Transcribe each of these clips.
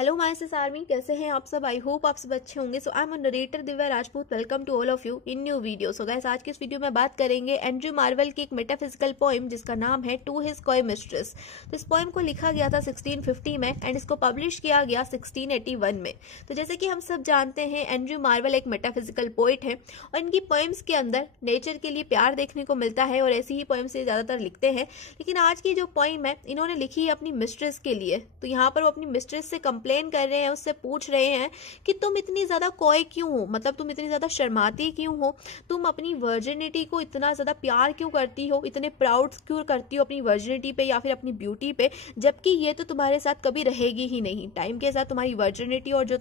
Hello my sis army, कैसे हैं आप सब। आई होप आप सब अच्छे होंगे। So I am narrator Divya Rajput. Welcome to all of you in new video. So guys, आज के इस वीडियो में बात करेंगे एंड्रयू मार्वेल की एक मेटाफिजिकल पोएम जिसका नाम है टू हिज कॉय मिस्ट्रेस। तो इस पोएम को लिखा गया था 1650 में एंड इसको पब्लिश किया गया 1681 में। तो जैसे कि हम सब जानते हैं, एंड्रयू मार्वेल एक मेटाफिजिकल पोइट है और इनकी पोएम्स के अंदर नेचर के लिए प्यार देखने को मिलता है और ऐसी ही पोएम्स से ज्यादातर लिखते हैं। लेकिन आज की जो पोएम है इन्होंने लिखी है अपनी मिस्ट्रेस के लिए। तो यहाँ पर वो अपनी मिस्ट्रेस से कंप्लेन कर रहे हैं, उससे पूछ रहे हैं कि तुम इतनी ज्यादा कॉय क्यों हो, मतलब तुम इतनी ज्यादा शर्माती क्यों हो, तुम अपनी वर्जिनिटी को इतना ज्यादा प्यार क्यों करती हो, इतने प्राउड क्यों करती हो अपनी वर्जिनिटी पे या फिर अपनी ब्यूटी पे, जबकि ये तो तुम्हारे साथ कभी रहेगी ही नहीं। टाइम के साथ तुम्हारी वर्जिनिटी और जो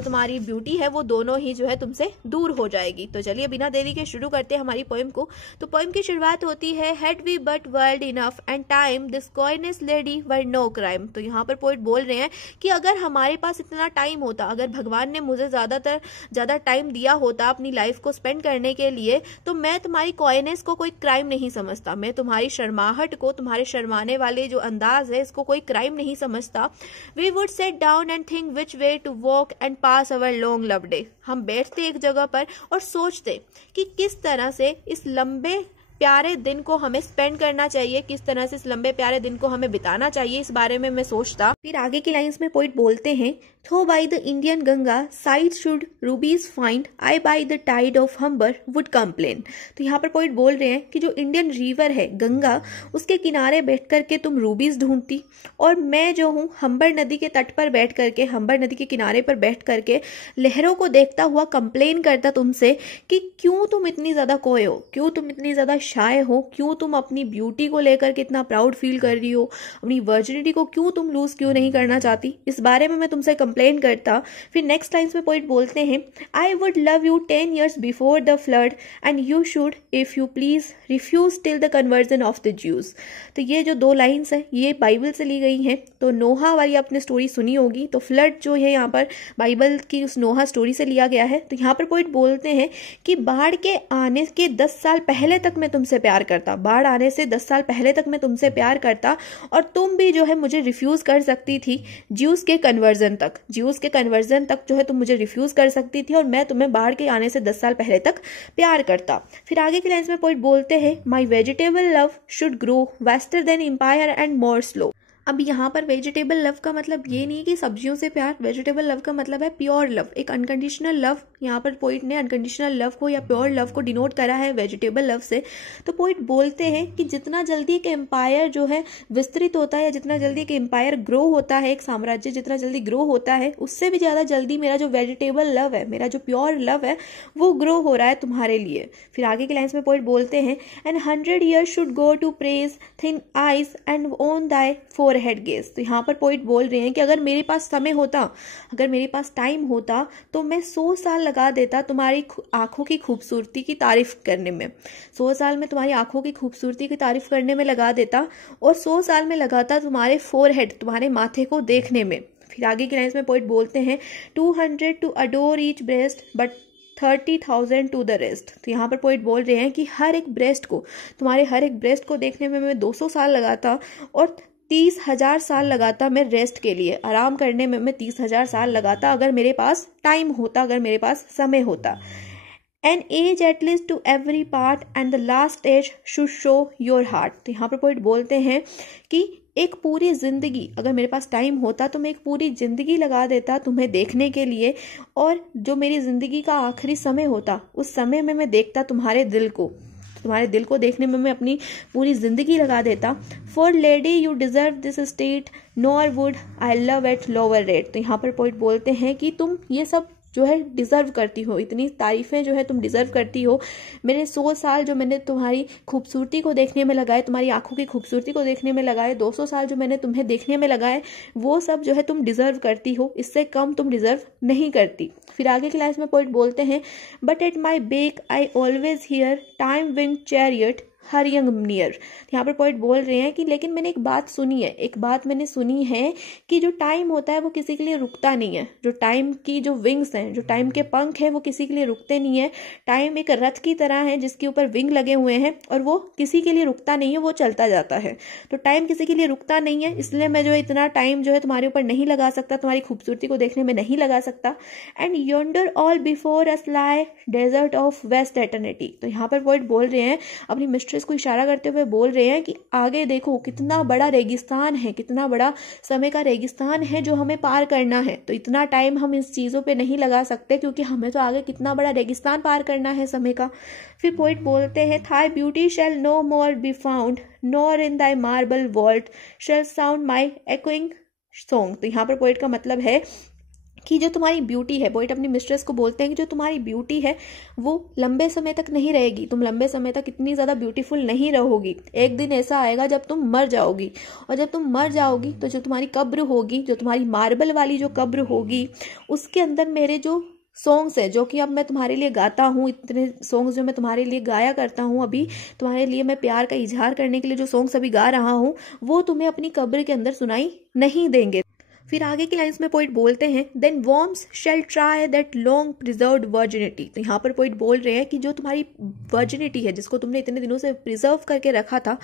तुम्हारी ब्यूटी है वो दोनों ही जो है तुमसे दूर हो जाएगी। तो चलिए बिना देरी के शुरू करते हैं हमारी पोएम को। तो पोएम की शुरुआत होती है, had we but world enough and time this coyness lady were no crime. तो यहाँ पर पोइट बोल रहे हैं कि अगर हमारे पास इतना टाइम होता, अगर भगवान ने मुझे ज्यादा टाइम दिया होता अपनी लाइफ को स्पेंड करने के लिए, तो मैं तुम्हारी कॉयनेस को कोई क्राइम नहीं समझता। मैं तुम्हारी शर्माहट को, तुम्हारे शर्माने वाले जो अंदाज है, इसको कोई क्राइम नहीं समझता। We would set down and think which way to walk and pass our long love day. हम बैठते एक जगह पर और सोचते कि किस तरह से इस लंबे प्यारे दिन को हमें स्पेंड करना चाहिए, किस तरह से इस लंबे प्यारे दिन को हमें बिताना चाहिए, इस बारे में मैं सोचता। फिर आगे की लाइंस में पोइट बोलते हैं, though by the Indian Ganga side should rubies find, I by the tide of Humber would complain. तो यहाँ पर पोइट बोल रहे हैं कि जो इंडियन रिवर है गंगा, उसके किनारे बैठ करके तुम रूबीज ढूंढती और मैं जो हूँ हम्बर नदी के तट पर बैठ करके, हम्बर नदी के किनारे पर बैठ करके लहरों को देखता हुआ कंप्लेन करता तुमसे कि क्यों तुम इतनी ज्यादा कोय हो, क्यों तुम इतनी ज्यादा शाय हो, क्यों तुम अपनी ब्यूटी को लेकर कितना प्राउड फील कर रही हो, अपनी वर्जिनिटी को क्यों लूज क्यों नहीं करना चाहती, इस बारे में मैं तुमसे कंप्लेन करता। फिर नेक्स्ट लाइन्स में पोइट बोलते हैं, I would love you 10 years before the flood and you should if you please refuse till the conversion of the Jews. तो ये जो दो लाइन्स है ये बाइबल से ली गई हैं। तो नोहा वाली आपने स्टोरी सुनी होगी। तो फ्लड जो है यहाँ पर बाइबल की उस नोहा स्टोरी से लिया गया है। तो यहाँ पर पोइट बोलते हैं कि बाढ़ के आने के 10 साल पहले तक मैं तुमसे प्यार करता, बाढ़ आने से 10 साल पहले तक मैं तुमसे प्यार करता और तुम भी जो है मुझे रिफ्यूज कर सकती थी ज्यूज के कन्वर्जन तक जो है तुम मुझे रिफ्यूज कर सकती थी और मैं तुम्हें बाढ़ के आने से 10 साल पहले तक प्यार करता। फिर आगे की लाइन्स में पोइट बोलते हैं, my vegetable love should grow vaster than empire and more slow. अब यहाँ पर वेजिटेबल लव का मतलब ये नहीं कि सब्जियों से प्यार, वेजिटेबल लव का मतलब है प्योर लव, एक अनकंडीशनल लव। यहाँ पर पोइट ने अनकंडीशनल लव को या प्योर लव को डिनोट करा है वेजिटेबल लव से। तो पोइट बोलते हैं कि जितना जल्दी एक एम्पायर जो है विस्तृत होता है, जितना जल्दी एक एम्पायर ग्रो होता है, एक साम्राज्य जितना जल्दी ग्रो होता है, उससे भी ज्यादा जल्दी मेरा जो वेजिटेबल लव है, मेरा जो प्योर लव है, वो ग्रो हो रहा है तुम्हारे लिए। फिर आगे के लाइन्स में पोइट बोलते हैं, and 100 years should go to praise thine eyes and on thy forehead gaze. तो यहाँ पर पोइट बोल रहे हैं कि अगर मेरे पास समय होता, अगर मेरे पास टाइम होता, तो मैं 100 साल लगा देता तुम्हारी आंखों की खूबसूरती की तारीफ करने में। 100 साल में तुम्हारी आंखों की खूबसूरती की तारीफ करने में लगा देता और 100 साल में लगाता तुम्हारे फोरहेड, तुम्हारे माथे को देखने में। फिर आगे की लाइन्स में पोइट बोलते हैं, 200 to adore each breast but 30,000 to the rest. तो यहाँ पर पोइट बोल रहे हैं कि हर एक ब्रेस्ट को, तुम्हारे हर एक ब्रेस्ट को देखने में मैं 200 साल लगाता और 30,000 साल लगाता मैं रेस्ट के लिए, आराम करने में मैं 30,000 साल लगाता अगर मेरे पास टाइम होता, अगर मेरे पास समय होता। An age at least to every part and the last age should show your heart. तो यहाँ पर पोइट बोलते हैं कि एक पूरी जिंदगी, अगर मेरे पास टाइम होता तो मैं एक पूरी जिंदगी लगा देता तुम्हें देखने के लिए और जो मेरी जिंदगी का आखिरी समय होता उस समय में मैं देखता तुम्हारे दिल को, तुम्हारे दिल को देखने में मैं अपनी पूरी जिंदगी लगा देता। For lady you deserve this state nor would I love at lower rate. तो यहाँ पर पोइट बोलते हैं कि तुम ये सब जो है डिजर्व करती हो, इतनी तारीफें जो है तुम डिजर्व करती हो। मेरे 100 साल जो मैंने तुम्हारी खूबसूरती को देखने में लगाए, तुम्हारी आंखों की खूबसूरती को देखने में लगाए, 200 साल जो मैंने तुम्हें देखने में लगाए, वो सब जो है तुम डिजर्व करती हो, इससे कम तुम डिजर्व नहीं करती। फिर आगे क्लास में पोइट बोलते हैं, but at my back I always hear time wing chariot hurrying near. यहाँ पर पोइट बोल रहे हैं कि लेकिन मैंने एक बात सुनी है, एक बात मैंने सुनी है कि जो टाइम होता है वो किसी के लिए रुकता नहीं है। जो टाइम की जो विंग्स हैं, जो टाइम के पंख हैं, वो किसी के लिए रुकते नहीं है। टाइम एक रथ की तरह है जिसके ऊपर विंग लगे हुए हैं और वो किसी के लिए रुकता नहीं है, वो चलता जाता है। तो टाइम किसी के लिए रुकता नहीं है, इसलिए मैं जो है इतना टाइम जो है तुम्हारे ऊपर नहीं लगा सकता, तुम्हारी खूबसूरती को देखने में नहीं लगा सकता। And yonder all before us lie desert of vast eternity. तो यहाँ पर पोइट बोल रहे हैं, अपनी मिस्ट्रेस को इशारा करते हुए बोल रहे हैं कि आगे देखो कितना बड़ा रेगिस्तान है, कितना बड़ा समय का रेगिस्तान है जो हमें पार करना है। तो इतना टाइम हम इस चीज़ों पे नहीं लगा सकते क्योंकि हमें तो आगे कितना बड़ा रेगिस्तान पार करना है समय का। फिर पोइट बोलते हैं, thy beauty shall no more be found nor in thy marble vault shall sound my echoing song. तो यहाँ पर पोइट का मतलब है कि जो तुम्हारी ब्यूटी है, पोइट अपनी मिस्ट्रेस को बोलते हैं कि जो तुम्हारी ब्यूटी है वो लंबे समय तक नहीं रहेगी, तुम लंबे समय तक इतनी ज़्यादा ब्यूटीफुल नहीं रहोगी। एक दिन ऐसा आएगा जब तुम मर जाओगी, और जब तुम मर जाओगी तो जो तुम्हारी कब्र होगी, जो तुम्हारी मार्बल वाली जो कब्र होगी, उसके अंदर मेरे जो सॉन्ग्स है जो कि अब मैं तुम्हारे लिए गाता हूँ, इतने सॉन्ग्स जो मैं तुम्हारे लिए गाया करता हूँ, अभी तुम्हारे लिए मैं प्यार का इजहार करने के लिए जो सॉन्ग्स अभी गा रहा हूँ, वो तुम्हें अपनी कब्र के अंदर सुनाई नहीं देंगे। फिर आगे की लाइन्स में पोइट बोलते हैं, then worms shall try that long preserved virginity. तो यहाँ पर पोइट बोल रहे हैं कि जो तुम्हारी वर्जिनिटी है, जिसको तुमने इतने दिनों से प्रिजर्व करके रखा था,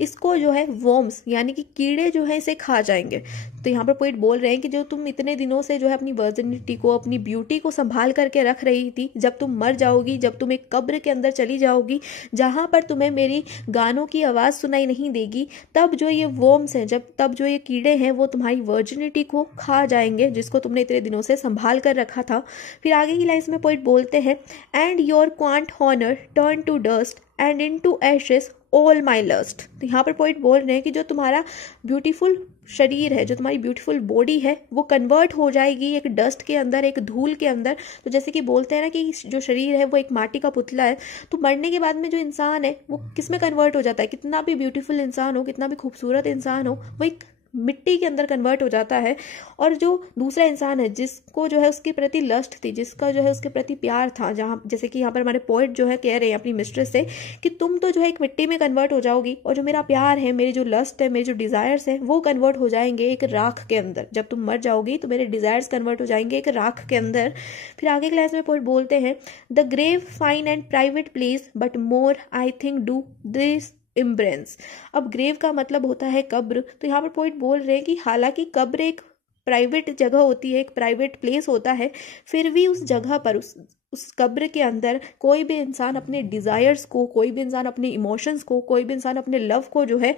इसको जो है वॉर्म्स यानी कि कीड़े जो है इसे खा जाएंगे। तो यहाँ पर पोइट बोल रहे हैं कि जो तुम इतने दिनों से जो है अपनी वर्जिनिटी को, अपनी ब्यूटी को संभाल करके रख रही थी, जब तुम मर जाओगी, जब तुम एक कब्र के अंदर चली जाओगी जहाँ पर तुम्हें मेरी गानों की आवाज़ सुनाई नहीं देगी, तब जो ये वॉर्म्स हैं, तब जो ये कीड़े हैं वो तुम्हारी वर्जिनिटी को खा जाएंगे, जिसको तुमने इतने दिनों से संभाल कर रखा था। फिर आगे की लाइन्स में पोइट बोलते हैं, and your quaint honour turn to dust and into ashes all my lust. तो यहाँ पर पोइट बोल रहे हैं कि जो तुम्हारा ब्यूटीफुल शरीर है, जो तुम्हारी ब्यूटीफुल बॉडी है, वो कन्वर्ट हो जाएगी एक डस्ट के अंदर, एक धूल के अंदर। तो जैसे कि बोलते हैं ना कि जो शरीर है वो एक माटी का पुतला है, तो मरने के बाद में जो इंसान है वो किस में कन्वर्ट हो जाता है, कितना भी ब्यूटीफुल इंसान हो, कितना भी खूबसूरत इंसान हो, वो एक मिट्टी के अंदर कन्वर्ट हो जाता है। और जो दूसरा इंसान है जिसको जो है उसके प्रति लस्ट थी, जिसका जो है उसके प्रति प्यार था, जहाँ जैसे कि यहाँ पर हमारे पोइट जो है कह रहे हैं अपनी मिस्ट्रेस से कि तुम तो जो है एक मिट्टी में कन्वर्ट हो जाओगी, और जो मेरा प्यार है, मेरी जो लस्ट है, मेरे जो डिजायर्स है, वो कन्वर्ट हो जाएंगे एक राख के अंदर। जब तुम मर जाओगी तो मेरे डिजायर्स कन्वर्ट हो जाएंगे एक राख के अंदर। फिर आगे क्लास में पोइट बोलते हैं, the grave fine and private place but more I think do this embrace. अब ग्रेव का मतलब होता है कब्र। तो यहाँ पर पोइट बोल रहे हैं कि हालांकि कब्र एक प्राइवेट जगह होती है, एक प्राइवेट प्लेस होता है, फिर भी उस जगह पर उस कब्र के अंदर कोई भी इंसान अपने डिजायर्स को, कोई भी इंसान अपने इमोशंस को, कोई भी इंसान अपने लव को जो है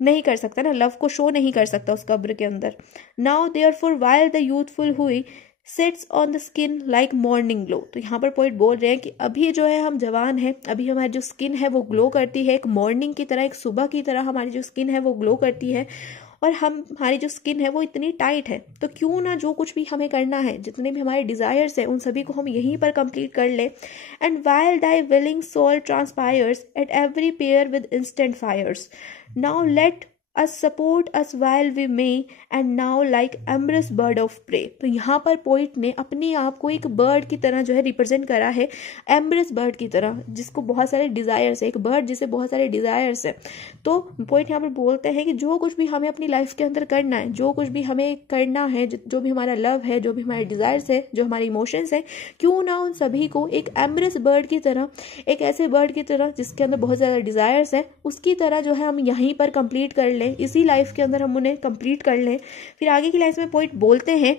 नहीं कर सकता ना, लव को शो नहीं कर सकता उस कब्र के अंदर। Now therefore while the youthful hue sets on the skin like morning glow. तो यहाँ पर पोइट बोल रहे हैं कि अभी जो है हम जवान हैं, अभी हमारी जो स्किन है वो ग्लो करती है, एक मॉर्निंग की तरह, एक सुबह की तरह हमारी जो स्किन है वो ग्लो करती है। और हमारी जो स्किन है वो इतनी टाइट है, तो क्यों ना जो कुछ भी हमें करना है, जितने भी हमारे डिजायर्स हैं, उन सभी को हम यहीं पर कंप्लीट कर लें। And while thy willing soul transpires at every pore with instant fires, now let us support us while we may and now like amorous bird of prey। तो यहाँ पर पोइट ने अपने आप को एक बर्ड की तरह जो है रिप्रेजेंट करा है, एम्ब्रेस बर्ड की तरह, जिसको बहुत सारे डिजायर्स है, एक बर्ड जिसे बहुत सारे डिजायर्स है। तो पोइट यहाँ पर बोलते हैं कि जो कुछ भी हमें अपनी लाइफ के अंदर करना है, जो कुछ भी हमें करना है, जो भी हमारा लव है, जो भी हमारे डिजायर्स है, जो हमारे इमोशंस है, क्यों ना उन सभी को एक एम्ब्रेस बर्ड की तरह, एक ऐसे बर्ड की तरह जिसके अंदर बहुत ज़्यादा डिजायर्स है, उसकी तरह जो है हम यहीं पर कंप्लीट कर लें, इसी लाइफ के अंदर हम उन्हें कंप्लीट कर लें। फिर आगे की लाइफ में पोइट बोलते हैं,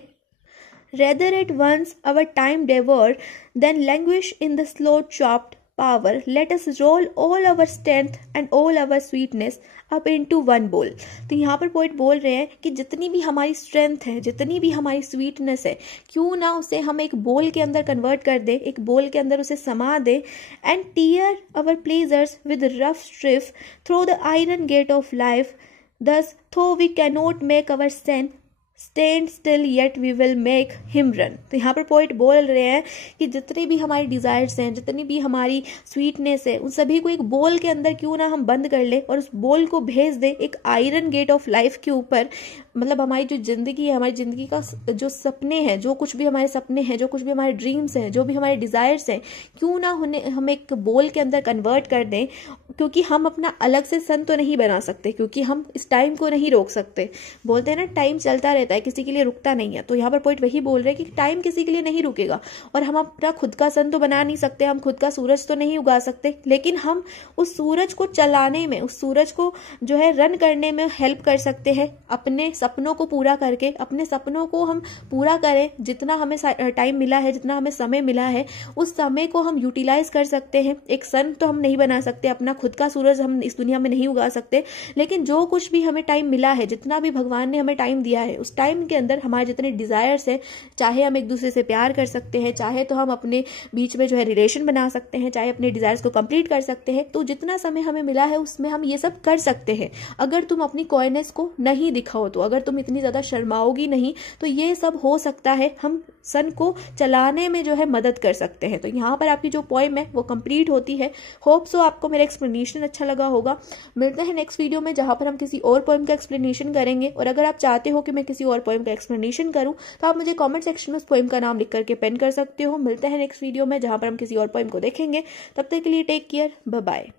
rather at once our time devour than languish in the slow chopped power, let us roll all our strength and all our sweetness up into one bowl। तो यहाँ पर पोइट बोल रहे हैं कि जितनी भी हमारी स्ट्रेंथ है, जितनी भी हमारी स्वीटनेस है, क्यों ना उसे हम एक बोल के अंदर कन्वर्ट कर दें, एक बोल के अंदर उसे समा दें। And tear our pleasures with rough strife through the iron gate of life, thus though we cannot make our stand still yet we will make him run. तो यहाँ पर पोइट बोल रहे हैं कि जितने भी हमारी डिजायर्स हैं, जितनी भी हमारी स्वीटनेस है, उन सभी को एक बॉल के अंदर क्यों ना हम बंद कर ले और उस बॉल को भेज दे एक आयरन गेट ऑफ लाइफ के ऊपर। मतलब हमारी जो जिंदगी है, हमारी जिंदगी का जो सपने हैं, जो कुछ भी हमारे सपने हैं, जो कुछ भी हमारे ड्रीम्स हैं, जो भी हमारे डिजायर्स हैं, क्यों ना उन्हें हम एक बॉल के अंदर कन्वर्ट कर दें। क्योंकि हम अपना अलग से सन तो नहीं बना सकते, क्योंकि हम इस टाइम को नहीं रोक सकते। बोलते हैं ना टाइम चलता रहता है, किसी के लिए रुकता नहीं है। तो यहाँ पर पॉइंट वही बोल रहे हैं कि टाइम किसी के लिए नहीं रुकेगा और हम अपना खुद का सन तो बना नहीं सकते, हम खुद का सूरज तो नहीं उगा सकते, लेकिन हम उस सूरज को चलाने में, उस सूरज को जो है रन करने में हेल्प कर सकते हैं। अपने सपनों को पूरा करके, अपने सपनों को हम पूरा करें। जितना हमें टाइम मिला है, जितना हमें समय मिला है, उस समय को हम यूटिलाइज कर सकते हैं। एक सन तो हम नहीं बना सकते, अपना खुद का सूरज हम इस दुनिया में नहीं उगा सकते, लेकिन जो कुछ भी हमें टाइम मिला है, जितना भी भगवान ने हमें टाइम दिया है, उस टाइम के अंदर हमारे जितने डिजायर्स हैं, चाहे हम एक दूसरे से प्यार कर सकते हैं, चाहे तो हम अपने बीच में जो है रिलेशन बना सकते हैं, चाहे अपने डिजायर्स को कंप्लीट कर सकते हैं। तो जितना समय हमें मिला है उसमें हम ये सब कर सकते हैं। अगर तुम अपनी कॉयनेस को नहीं दिखाओ तो, अगर तुम इतनी ज्यादा शर्माओगी नहीं तो ये सब हो सकता है। हम सन को चलाने में जो है मदद कर सकते हैं। तो यहाँ पर आपकी जो पोएम है वो कंप्लीट होती है। होप सो आपको मेरा एक्सप्लेनेशन अच्छा लगा होगा। मिलते हैं नेक्स्ट वीडियो में जहां पर हम किसी और पोएम का एक्सप्लेनेशन करेंगे। और अगर आप चाहते हो कि मैं किसी और पोएम का एक्सप्लेनेशन करूं तो आप मुझे कमेंट सेक्शन में उस पोएम का नाम लिख करके पेन कर सकते हो। मिलते हैं नेक्स्ट वीडियो में जहां पर हम किसी और पोएम को देखेंगे। तब तक के लिए टेक केयर, बाय बाय।